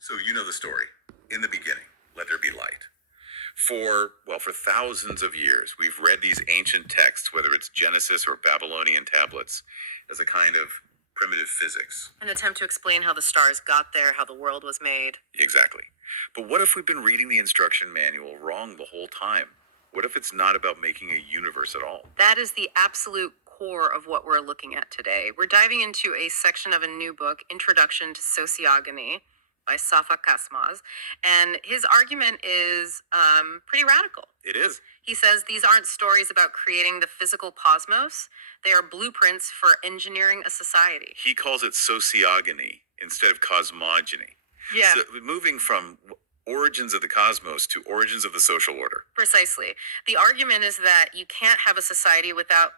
So you know the story. In the beginning, let there be light. For thousands of years, we've read these ancient texts, whether it's Genesis or Babylonian tablets, as a kind of primitive physics. An attempt to explain how the stars got there, how the world was made. Exactly. But what if we've been reading the instruction manual wrong the whole time? What if it's not about making a universe at all? That is the absolute core of what we're looking at today. We're diving into a section of a new book, Introduction to Sociogony, by Safa Kaçmaz, and his argument is pretty radical. It is. He says these aren't stories about creating the physical cosmos. They are blueprints for engineering a society. He calls it sociogony instead of cosmogony. Yeah. So moving from origins of the cosmos to origins of the social order. Precisely. The argument is that you can't have a society without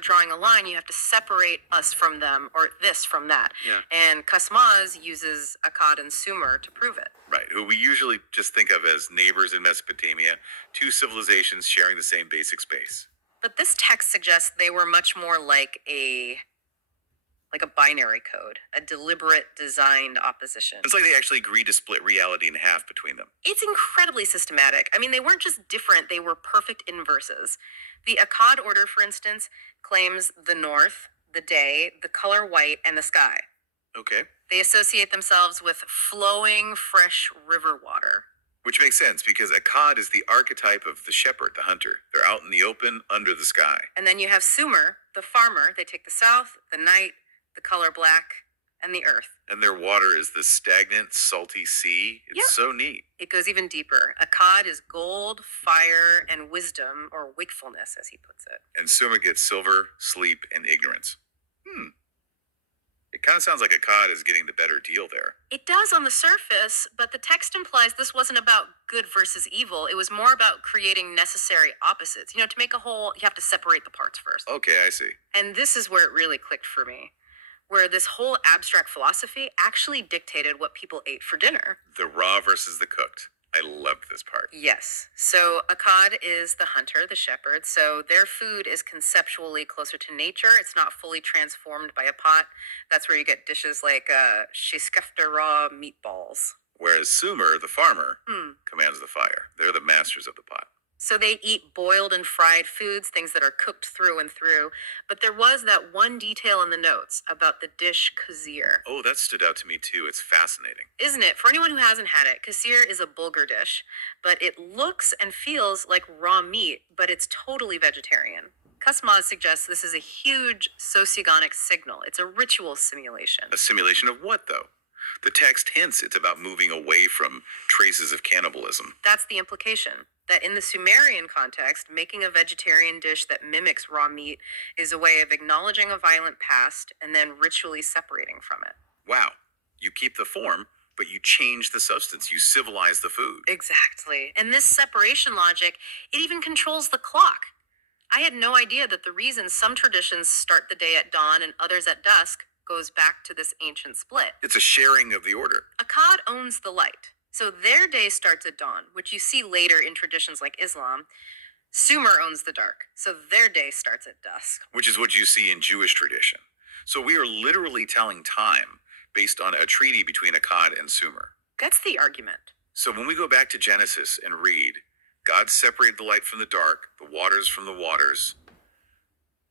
drawing a line. You have to separate us from them, or this from that. Yeah. And Kaçmaz uses Akkad and Sumer to prove it. Right, who we usually just think of as neighbors in Mesopotamia, two civilizations sharing the same basic space. But this text suggests they were much more like a binary code, a deliberate, designed opposition. It's like they actually agreed to split reality in half between them. It's incredibly systematic. I mean, they weren't just different, they were perfect inverses. The Akkad order, for instance, claims the north, the day, the color white, and the sky. Okay. They associate themselves with flowing, fresh river water. Which makes sense, because Akkad is the archetype of the shepherd, the hunter. They're out in the open, under the sky. And then you have Sumer, the farmer. They take the south, the night, the color black, and the earth. And their water is the stagnant, salty sea. It's so neat. It goes even deeper. Akkad is gold, fire, and wisdom, or wakefulness, as he puts it. And Sumer gets silver, sleep, and ignorance. It kind of sounds like Akkad is getting the better deal there. It does on the surface, but the text implies this wasn't about good versus evil. It was more about creating necessary opposites. To make a whole, you have to separate the parts first. Okay, I see. And this is where it really clicked for me, where this whole abstract philosophy actually dictated what people ate for dinner. The raw versus the cooked. I loved this part. Yes. So Akkad is the hunter, the shepherd. So their food is conceptually closer to nature. It's not fully transformed by a pot. That's where you get dishes like shiskefta raw meatballs. Whereas Sumer, the farmer, commands the fire. They're the masters of the pot. So they eat boiled and fried foods, things that are cooked through and through. But there was that one detail in the notes about the dish kasir. Oh, that stood out to me too. It's fascinating. Isn't it? For anyone who hasn't had it, kasir is a bulgur dish, but it looks and feels like raw meat, but it's totally vegetarian. Kaçmaz suggests this is a huge sociogonic signal. It's a ritual simulation. A simulation of what, though? The text hints it's about moving away from traces of cannibalism. That's the implication. That in the Sumerian context, making a vegetarian dish that mimics raw meat is a way of acknowledging a violent past and then ritually separating from it. Wow. You keep the form, but you change the substance. You civilize the food. Exactly. And this separation logic, it even controls the clock. I had no idea that the reason some traditions start the day at dawn and others at dusk goes back to this ancient split. It's a sharing of the order. Akkad owns the light. So their day starts at dawn, which you see later in traditions like Islam. Sumer owns the dark, so their day starts at dusk. Which is what you see in Jewish tradition. So we are literally telling time based on a treaty between Akkad and Sumer. That's the argument. So when we go back to Genesis and read, God separated the light from the dark, the waters from the waters,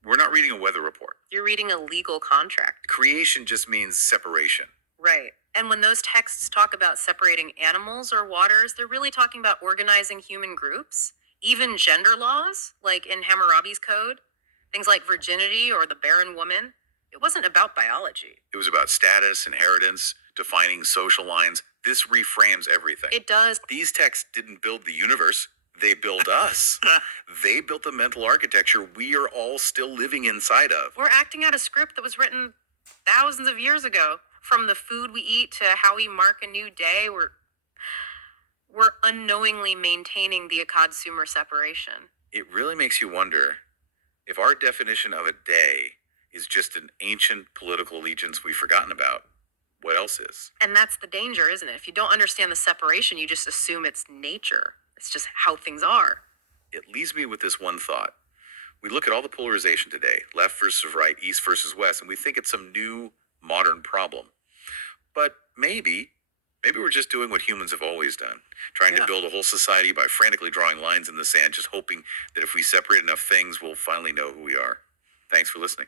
we're not reading a weather report. You're reading a legal contract. Creation just means separation. Right. And when those texts talk about separating animals or waters, they're really talking about organizing human groups, even gender laws, like in Hammurabi's code, things like virginity or the barren woman. It wasn't about biology. It was about status, inheritance, defining social lines. This reframes everything. It does. These texts didn't build the universe. They built us. They built the mental architecture we are all still living inside of. We're acting out a script that was written thousands of years ago. From the food we eat to how we mark a new day, we're unknowingly maintaining the Akkad Sumer separation. It really makes you wonder if our definition of a day is just an ancient political allegiance we've forgotten about. What else is? And that's the danger, isn't it? If you don't understand the separation, you just assume it's nature. It's just how things are. It leaves me with this one thought. We look at all the polarization today, left versus right, east versus west, and we think it's some new modern problem. But maybe Maybe we're just doing what humans have always done, trying to Yeah. build a whole society by frantically drawing lines in the sand, just hoping that if we separate enough things, we'll finally know who we are. Thanks for listening.